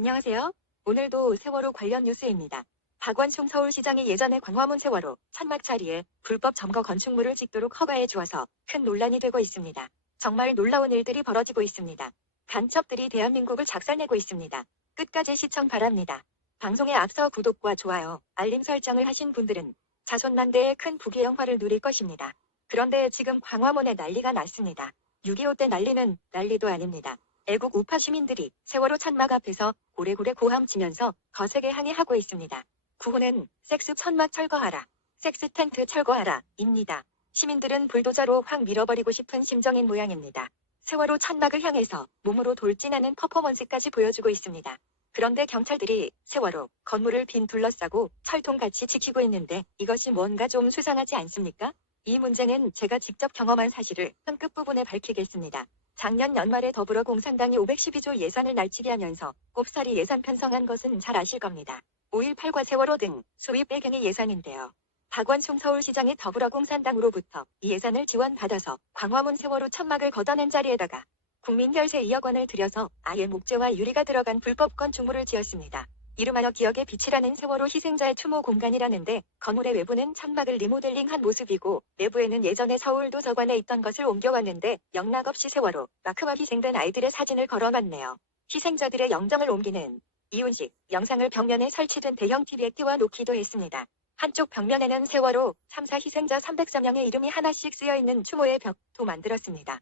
안녕하세요. 오늘도 세월호 관련 뉴스입니다. 박원순 서울시장이 예전에 광화문 세월호 천막 자리에 불법 점거 건축물을 짓도록 허가해 주어서 큰 논란이 되고 있습니다. 정말 놀라운 일들이 벌어지고 있습니다. 간첩들이 대한민국을 작살내고 있습니다. 끝까지 시청 바랍니다. 방송에 앞서 구독과 좋아요, 알림 설정을 하신 분들은 자손만대의 큰 부귀영화를 누릴 것입니다. 그런데 지금 광화문에 난리가 났습니다. 6.25 때 난리는 난리도 아닙니다. 애국 우파 시민들이 세월호 천막 앞에서 고래고래 고함치면서 거세게 항의하고 있습니다. 구호는 섹스 천막 철거하라, 섹스 텐트 철거하라 입니다. 시민들은 불도저로 확 밀어버리고 싶은 심정인 모양입니다. 세월호 천막을 향해서 몸으로 돌진하는 퍼포먼스까지 보여주고 있습니다. 그런데 경찰들이 세월호 건물을 빈 둘러싸고 철통같이 지키고 있는데 이것이 뭔가 좀 수상하지 않습니까? 이 문제는 제가 직접 경험한 사실을 한 끝부분에 밝히겠습니다. 작년 연말에 더불어공산당이 512조 예산을 날치기 하면서 꼽사리 예산 편성한 것은 잘 아실 겁니다. 5.18과 세월호 등 소위 빼갱이 예산인데요. 박원순 서울시장이 더불어공산당으로부터 이 예산을 지원받아서 광화문 세월호 천막을 걷어낸 자리에다가 국민 혈세 2억 원을 들여서 아예 목재와 유리가 들어간 불법 건축물을 지었습니다. 이름하여 기억의 빛이라는 세월호 희생자의 추모 공간이라는데 건물의 외부는 천막을 리모델링한 모습이고 내부에는 예전에 서울도서관에 있던 것을 옮겨왔는데 영락없이 세월호 마크와 희생된 아이들의 사진을 걸어놨네요. 희생자들의 영정을 옮기는 이윤식 영상을 벽면에 설치된 대형 TV에 놓기도 했습니다. 한쪽 벽면에는 세월호 3사 희생자 304명의 이름이 하나씩 쓰여있는 추모의 벽도 만들었습니다.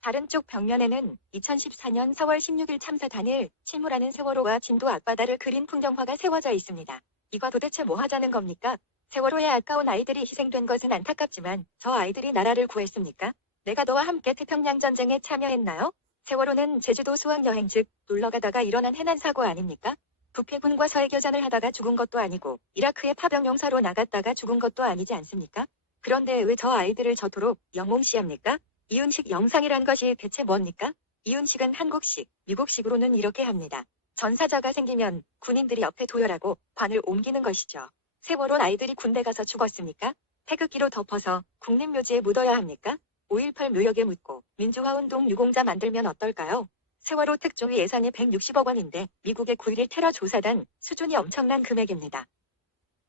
다른 쪽 벽면에는 2014년 4월 16일 참사 당일 침몰하는 세월호와 진도 앞바다를 그린 풍경화가 세워져 있습니다. 이거 도대체 뭐 하자는 겁니까? 세월호에 아까운 아이들이 희생된 것은 안타깝지만 저 아이들이 나라를 구했습니까? 내가 너와 함께 태평양 전쟁에 참여했나요? 세월호는 제주도 수학여행 즉 놀러가다가 일어난 해난사고 아닙니까? 북해군과 서해교전을 하다가 죽은 것도 아니고 이라크에 파병용사로 나갔다가 죽은 것도 아니지 않습니까? 그런데 왜 저 아이들을 저토록 영웅시합니까? 이윤식 영상이란 것이 대체 뭡니까? 이윤식은 한국식, 미국식으로는 이렇게 합니다. 전사자가 생기면 군인들이 옆에 도열하고 관을 옮기는 것이죠. 세월호 아이들이 군대 가서 죽었습니까? 태극기로 덮어서 국립묘지에 묻어야 합니까? 5.18 묘역에 묻고 민주화운동 유공자 만들면 어떨까요? 세월호 특조위 예산이 160억 원인데 미국의 9.11 테러 조사단 수준이 엄청난 금액입니다.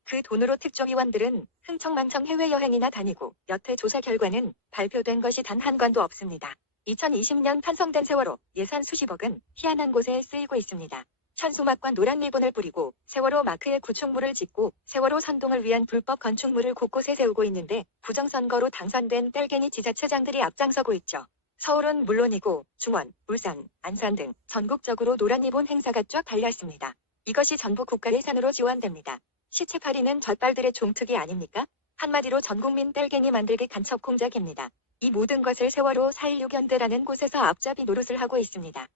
그 돈으로 특조위원들은 흥청망청 해외여행이나 다니고 여태 조사 결과는 발표된 것이 단 한 건도 없습니다. 2020년 편성된 세월호 예산 수십억은 희한한 곳에 쓰이고 있습니다. 현수막과 노란 리본을 뿌리고 세월호 마크의 구축물을 짓고 세월호 선동을 위한 불법 건축물을 곳곳에 세우고 있는데 부정선거로 당선된 땔갱이 지자체장들이 앞장서고 있죠. 서울은 물론이고 중원, 울산, 안산 등 전국적으로 노란 리본 행사가 쫙 달렸습니다. 이것이 전부 국가 예산으로 지원됩니다. 시체팔이는 젖발들의 종특이 아닙니까? 한마디로 전국민 땔갱이 만들기 간첩 공작입니다. 이 모든 것을 세월호 4.16 연대라는 곳에서 앞잡이 노릇을 하고 있습니다.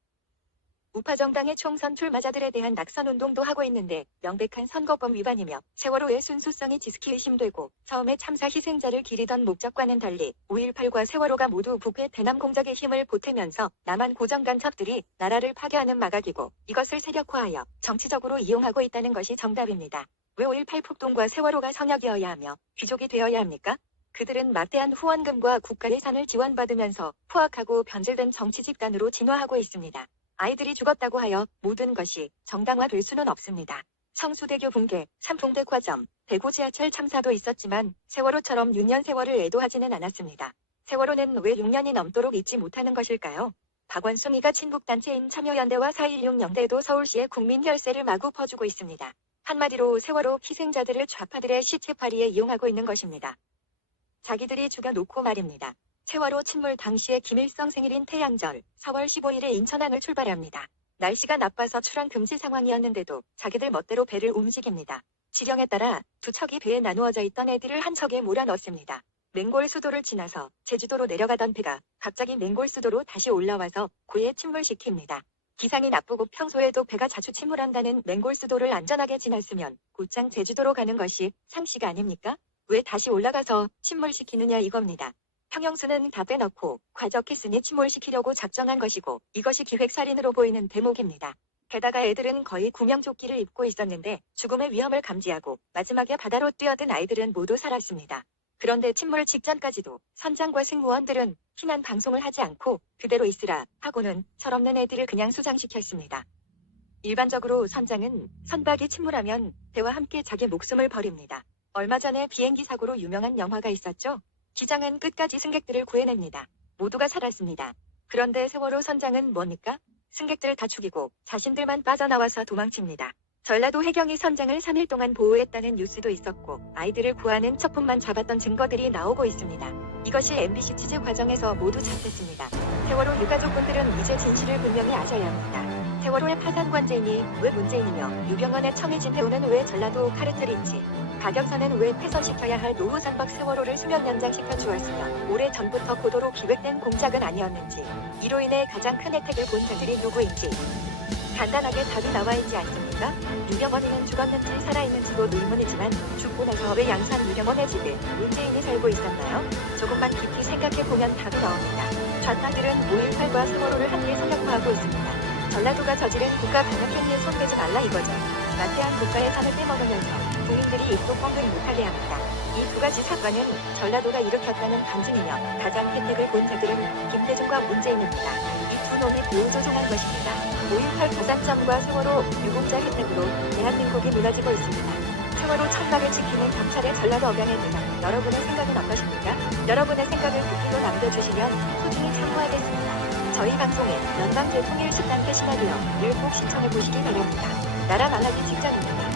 우파 정당의 총선 출마자들에 대한 낙선운동도 하고 있는데 명백한 선거법 위반이며 세월호의 순수성이 지스키 의심되고 처음에 참사 희생자를 기리던 목적과는 달리 5.18과 세월호가 모두 북의 대남 공작의 힘을 보태면서 남한 고정 간첩들이 나라를 파괴하는 마각이고 이것을 세력화하여 정치적으로 이용하고 있다는 것이 정답입니다. 왜 5.18 폭동과 세월호가 성역이어야 하며 귀족이 되어야 합니까? 그들은 막대한 후원금과 국가 예산을 지원받으면서 포악하고 변질된 정치 집단으로 진화하고 있습니다. 아이들이 죽었다고 하여 모든 것이 정당화될 수는 없습니다. 성수대교 붕괴, 삼풍백화점, 대구 지하철 참사도 있었지만 세월호처럼 6년 세월을 애도하지는 않았습니다. 세월호는 왜 6년이 넘도록 잊지 못하는 것일까요? 박원순이가 친북단체인 참여연대와 4.16 연대도 서울시의 국민 혈세를 마구 퍼주고 있습니다. 한마디로 세월호 희생자들을 좌파들의 시체팔이에 이용하고 있는 것입니다. 자기들이 죽여놓고 말입니다. 세월호 침몰 당시에 김일성 생일인 태양절 4월 15일에 인천항을 출발합니다. 날씨가 나빠서 출항 금지 상황이었는데도 자기들 멋대로 배를 움직입니다. 지령에 따라 두 척이 배에 나누어져 있던 애들을 한 척에 몰아넣습니다. 맹골 수도를 지나서 제주도로 내려가던 배가 갑자기 맹골 수도로 다시 올라와서 고에 침몰시킵니다. 기상이 나쁘고 평소에도 배가 자주 침몰한다는 맹골 수도를 안전하게 지났으면 곧장 제주도로 가는 것이 상식 아닙니까? 왜 다시 올라가서 침몰시키느냐 이겁니다. 평형수는 다 빼놓고 과적했으니 침몰시키려고 작정한 것이고 이것이 기획살인으로 보이는 대목입니다. 게다가 애들은 거의 구명조끼를 입고 있었는데 죽음의 위험을 감지하고 마지막에 바다로 뛰어든 아이들은 모두 살았습니다. 그런데 침몰 직전까지도 선장과 승무원들은 피난 방송을 하지 않고 그대로 있으라 하고는 철없는 애들을 그냥 수장시켰습니다. 일반적으로 선장은 선박이 침몰하면 배와 함께 자기 목숨을 버립니다. 얼마 전에 비행기 사고로 유명한 영화가 있었죠? 기장은 끝까지 승객들을 구해냅니다. 모두가 살았습니다. 그런데 세월호 선장은 뭡니까? 승객들을 다 죽이고 자신들만 빠져나와서 도망칩니다. 전라도 해경이 선장을 3일 동안 보호했다는 뉴스도 있었고 아이들을 구하는 첩품만 잡았던 증거들이 나오고 있습니다. 이것이 MBC 취재 과정에서 모두 잡혔습니다. 세월호 유가족분들은 이제 진실을 분명히 아셔야 합니다. 세월호의 파산 관제인이 왜 문재인이며 유병헌의 청해진 배우는 왜 전라도 카르텔인지, 박영선은 왜 폐선시켜야 할 노후 선박 세월호를 수명 연장시켜 주었으며 오래전부터 고도로 기획된 공작은 아니었는지, 이로 인해 가장 큰 혜택을 본 자들이 누구인지 간단하게 답이 나와 있지 않습니까? 유병헌이는 죽었는지 살아있는지도 의문이지만 죽고 나서 왜 양산 유병헌의 집에 문재인이 살고 있었나요? 조금만 깊이 생각해보면 답이 나옵니다. 좌파들은 5.18과 세월호를 함께 성역화하고 있습니다. 전라도가 저지른 국가 강력 행위에 손대지 말라 이거죠. 나태한 국가의 삶을 빼먹으면서 국민들이 입도 뻥글 못하게 합니다. 이 두 가지 사건은 전라도가 일으켰다는 간증이며 가장 혜택을 본 자들은 김대중과 문재인입니다. 이 두 놈이 교조종한 것입니다. 5.18 가산점과 세월호 유공자 혜택으로 대한민국이 무너지고 있습니다. 세월호 천막을 지키는 경찰의 전라도 억양에 대한 여러분의 생각은 어떠십니까? 여러분의 생각을 댓글로 남겨주시면 소중히 참고하겠습니다. 저희 방송의 연방 대통령 10단계 시나리오를 꼭 시청해보시기 바랍니다. 나라 망하기 직전입니다.